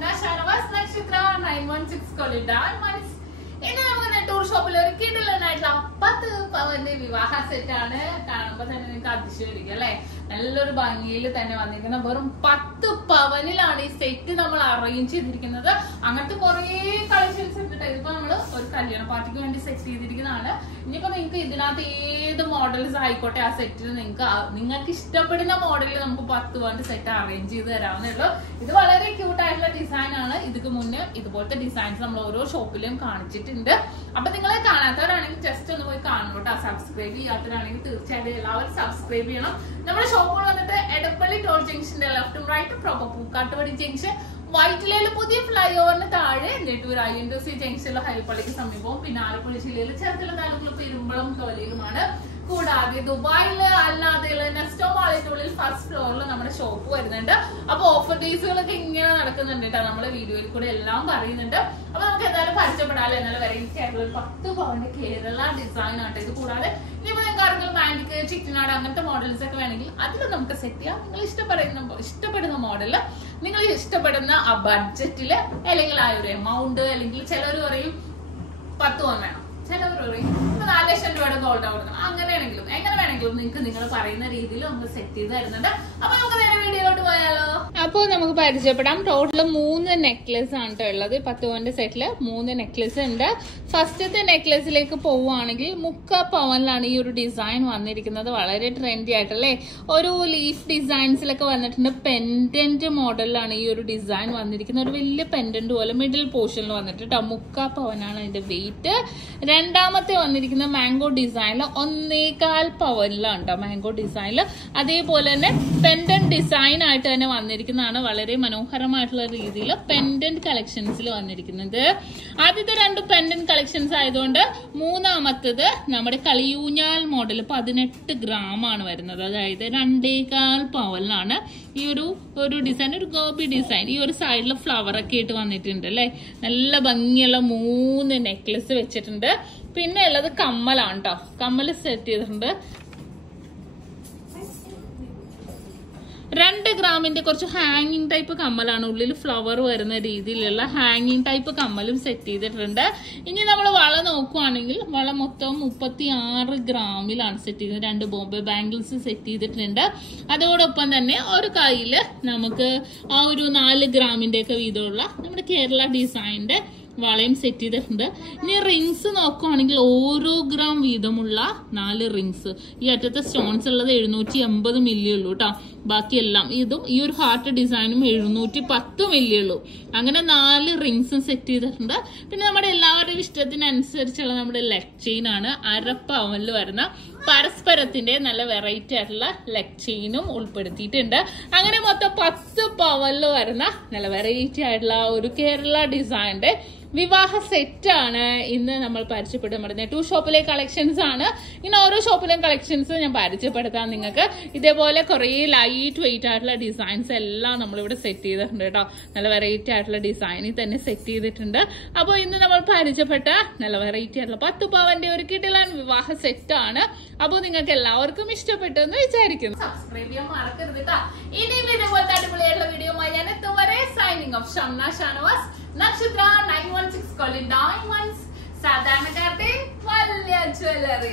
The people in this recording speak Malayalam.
SHAMNA, Nakshathra 916 college diamonds. ഇന്ന് നമുക്ക് നെട്ടൂർ ഷോപ്പിൽ ഒരു കിടിലനായിട്ടുള്ള 10 പവന്റെ വിവാഹ സെറ്റ് ആണ്. കാണുമ്പോ തന്നെ നിങ്ങൾക്ക് അതിശയമായിരിക്കും അല്ലെ. നല്ലൊരു ഭംഗിയിൽ തന്നെ വന്നിരിക്കുന്ന വെറും 10 പവനിലാണ് ഈ സെറ്റ് നമ്മൾ അറേഞ്ച് ചെയ്തിരിക്കുന്നത്. അങ്ങനത്തെ കുറെ കളക്ഷൻസ് ഉണ്ട്. ഇതിപ്പോ നമ്മള് ഒരു കല്യാണ പാർട്ടിക്ക് വേണ്ടി സെറ്റ് ചെയ്തിരിക്കുന്നതാണ്. ഇനിയിപ്പോ നിങ്ങൾക്ക് ഇതിനകത്ത് ഏത് മോഡൽസ് ആയിക്കോട്ടെ ആ സെറ്റിൽ നിങ്ങൾക്ക് ഇഷ്ടപ്പെടുന്ന മോഡലിൽ നമുക്ക് 10 പവന്റെ സെറ്റ് അറേഞ്ച് ചെയ്ത് തരാവുന്നേ ഉള്ളൂ. ഇത് വളരെ ക്യൂട്ട് ആയിട്ടുള്ള ഡിസൈൻ ആണ്. ഇതിക്ക് മുന്നേ ഇതുപോലത്തെ ഡിസൈൻസ് നമ്മൾ ഓരോ ഷോപ്പിലും കാണിച്ചിട്ടുണ്ട്. അപ്പൊ നിങ്ങളെ കാണാത്തവരാണെങ്കിൽ ജസ്റ്റ് ഒന്ന് പോയി കാണും. സബ്സ്ക്രൈബ് ചെയ്യാത്തവരാണെങ്കിൽ തീർച്ചയായിട്ടും എല്ലാവരും സബ്സ്ക്രൈബ് ചെയ്യണം. നമ്മുടെ ഷോപ്പുകൾ വന്നിട്ട് എടപ്പള്ളി ടോൾ ജംഗ്ഷന്റെ ലെഫ്റ്റും റൈറ്റും പ്രോപ്പർ പൂക്കാട്ടുപടി ജംഗ്ഷൻ, വൈറ്റിലയിലെ പുതിയ ഫ്ലൈ ഓവറിന് താഴെ, നെട്ടൂർ INTC ജംഗ്ഷനിലെ ഹരിപ്പള്ളിക്ക് സമീപവും, പിന്നെ ആലപ്പുഴ ജില്ലയിലെ ചേർത്തല താലൂക്കിലെ പെരുമ്പളം കവലയിലുമാണ്. കൂടാതെ ദുബായില് അല്ലാതെ നെസ്റ്റോ മാളിനുള്ളിൽ ഫസ്റ്റ് ഫ്ലോറിൽ നമ്മുടെ ഷോപ്പ് വരുന്നുണ്ട്. അപ്പൊ ഓഫർ ഡേയ്സുകളൊക്കെ ഇങ്ങനെ നടക്കുന്നുണ്ട് കേട്ടോ. നമ്മുടെ വീഡിയോയിൽ കൂടെ എല്ലാം പറയുന്നുണ്ട്. അപ്പൊ നമുക്ക് എന്തായാലും പരിചയപ്പെടാമല്ലോ. എന്നാലും വെറൈറ്റി ആയിട്ടുള്ള 10 പവന്റെ കേരള ഡിസൈൻ ആട്ടെ. ഇത് കൂടാതെ ഇനിയിപ്പോ നിങ്ങൾക്ക് ആർക്കും മാൻഡിക്ക്, ചിക്കനാട് അങ്ങനത്തെ മോഡൽസ് ഒക്കെ വേണമെങ്കിൽ അതിൽ നമുക്ക് സെറ്റ് ചെയ്യാം. നിങ്ങൾ ഇഷ്ടപ്പെടുന്ന മോഡല്, നിങ്ങൾ ഇഷ്ടപ്പെടുന്ന ആ ബഡ്ജറ്റില്, അല്ലെങ്കിൽ ആ ഒരു എമൗണ്ട്, അല്ലെങ്കിൽ ചിലർ പറയും 10 പവൻ വേണം, ചിലവർ പറയും 4 ലക്ഷം രൂപയുടെ ഗോൾഡ് കൊടുക്കണം. അങ്ങനെയാണെങ്കിലും എങ്ങനെ വേണമെങ്കിലും നിങ്ങൾക്ക് നിങ്ങൾ പറയുന്ന രീതിയിൽ നമ്മൾ സെറ്റ് ചെയ്ത് തരുന്നുണ്ട്. അപ്പൊ നമുക്ക് നേരെ വീഡിയോയിലോട്ട് പോയാലോ. അപ്പോൾ നമുക്ക് പരിചയപ്പെടാം. ടോട്ടൽ 3 നെക്ലസ് ആണ് ഉള്ളത്. 10 പവന്റെ സെറ്റില് 3 നെക്ലസ് ഉണ്ട്. ഫസ്റ്റത്തെ നെക്ലസിലേക്ക് പോവുകയാണെങ്കിൽ 3/4 പവനിലാണ് ഈ ഒരു ഡിസൈൻ വന്നിരിക്കുന്നത്. വളരെ ട്രെൻഡി ആയിട്ടല്ലേ. ഒരു ലീഫ് ഡിസൈൻസിലൊക്കെ വന്നിട്ടുണ്ട്. പെൻഡന്റ് മോഡലിലാണ് ഈ ഒരു ഡിസൈൻ വന്നിരിക്കുന്നത്. ഒരു വലിയ പെൻഡന്റ് പോലെ മിഡിൽ പോർഷനിൽ വന്നിട്ട് 3/4 പവനാണ് അതിന്റെ വെയിറ്റ്. രണ്ടാമത്തെ വന്നിരിക്കുന്ന മാംഗോ ഡിസൈനിൽ 1.25 പവനിലാണ് കേട്ടോ. മാംഗോ ഡിസൈനിൽ അതേപോലെ തന്നെ പെൻഡന്റ് ഡിസൈൻ ആയിട്ട് തന്നെ വന്നിരിക്കുന്നതാണ്. വളരെ മനോഹരമായിട്ടുള്ള രീതിയിൽ പെൻഡന്റ് കളക്ഷൻസിൽ വന്നിരിക്കുന്നത്. ആദ്യത്തെ 2 പെൻഡന്റ് കളക്ഷൻസ് ആയതുകൊണ്ട് മൂന്നാമത്തത് നമ്മുടെ കളിയൂഞ്ഞാൽ മോഡൽ 18 ഗ്രാം ആണ് വരുന്നത്. അതായത് 2.25 പവനിലാണ് ഈ ഒരു ഡിസൈൻ. ഒരു ഗോപി ഡിസൈൻ. ഈ ഒരു സൈഡിൽ ഫ്ലവർ ഒക്കെ ഇട്ട് വന്നിട്ടുണ്ട് അല്ലെ. നല്ല ഭംഗിയുള്ള 3 നെക്ലസ് വെച്ചിട്ടുണ്ട്. പിന്നെ ഉള്ളത് കമ്മലാണ് കേട്ടോ. കമ്മൽ സെറ്റ് ചെയ്തിട്ടുണ്ട്. 2 ഗ്രാമിന്റെ കുറച്ച് ഹാങ്ങിങ് ടൈപ്പ് കമ്മലാണ്. ഉള്ളിൽ ഫ്ലവർ വരുന്ന രീതിയിലുള്ള ഹാങ്ങിങ് ടൈപ്പ് കമ്മലും സെറ്റ് ചെയ്തിട്ടുണ്ട്. ഇനി നമ്മൾ വള നോക്കുവാണെങ്കിൽ വള മൊത്തം 36 ഗ്രാമിലാണ് സെറ്റ് ചെയ്തത്. 2 ബോംബെ ബാംഗിൾസ് സെറ്റ് ചെയ്തിട്ടുണ്ട്. അതോടൊപ്പം തന്നെ ഒരു കയ്യില് നമുക്ക് ആ ഒരു 4 ഗ്രാമിന്റെ ഒക്കെ വീതമുള്ള നമ്മുടെ കേരള ഡിസൈനിന്റെ വളയും സെറ്റ് ചെയ്തിട്ടുണ്ട്. ഇനി റിങ്സ് നോക്കുവാണെങ്കിൽ ഓരോ ഗ്രാം വീതമുള്ള 4 റിങ്സ്. ഈ അറ്റത്തെ സ്റ്റോൺസ് ഉള്ളത് 780 മില്ലി ഉള്ളൂ കേട്ടോ. ബാക്കിയെല്ലാം ഇതും ഈ ഒരു ഹാർട്ട് ഡിസൈനും 710 മില്ലി ഉള്ളൂ. അങ്ങനെ 4 റിങ്സും സെറ്റ് ചെയ്തിട്ടുണ്ട്. പിന്നെ നമ്മുടെ എല്ലാവരുടെയും ഇഷ്ടത്തിനനുസരിച്ചുള്ള നമ്മുടെ ലെഗ് ചെയിൻ ആണ്. 1/2 പവനിൽ വരുന്ന പരസ്പരത്തിന്റെ നല്ല വെറൈറ്റി ആയിട്ടുള്ള ലെഗ് ചെയിനും ഉൾപ്പെടുത്തിയിട്ടുണ്ട്. അങ്ങനെ മൊത്തം 10 പവനിൽ വരുന്ന നല്ല വെറൈറ്റി ആയിട്ടുള്ള ഒരു കേരള ഡിസൈനിന്റെ വിവാഹ സെറ്റ് ആണ് ഇന്ന് നമ്മൾ പരിചയപ്പെടും. നമ്മുടെ നെട്ടൂർ ഷോപ്പിലെ കളക്ഷൻസ് ആണ്. ഇങ്ങനെ ഓരോ ഷോപ്പിലെയും കളക്ഷൻസ് ഞാൻ പരിചയപ്പെടുത്താം നിങ്ങൾക്ക്. ഇതേപോലെ കുറെ ലൈറ്റ് വെയിറ്റ് ആയിട്ടുള്ള ഡിസൈൻസ് എല്ലാം നമ്മളിവിടെ സെറ്റ് ചെയ്തിട്ടുണ്ട് കേട്ടോ. നല്ല വെറൈറ്റി ആയിട്ടുള്ള ഡിസൈനിൽ തന്നെ സെറ്റ് ചെയ്തിട്ടുണ്ട്. അപ്പോൾ ഇന്ന് നമ്മൾ പരിചയപ്പെട്ട നല്ല വെറൈറ്റി ആയിട്ടുള്ള 10 പവന്റെ ഒരു കിടിലൻ വിവാഹ സെറ്റ് ആണ്. അപ്പോൾ നിങ്ങൾക്ക് എല്ലാവർക്കും ഇഷ്ടപ്പെട്ടു എന്ന് വിചാരിക്കുന്നു. സബ്സ്ക്രൈബ് ചെയ്യാൻ മറക്കരുത് കേട്ടോ. ഇനിയും ഇതേപോലത്തെ അടിപൊളിയായിട്ടുള്ള വീഡിയോ ഞാൻ എത്തും വരെ signing off. Shamna Shanavas, Nakshathra 916 college diamonds. സാധാരണക്കാരുടെ വലിയ ജ്വല്ലറി.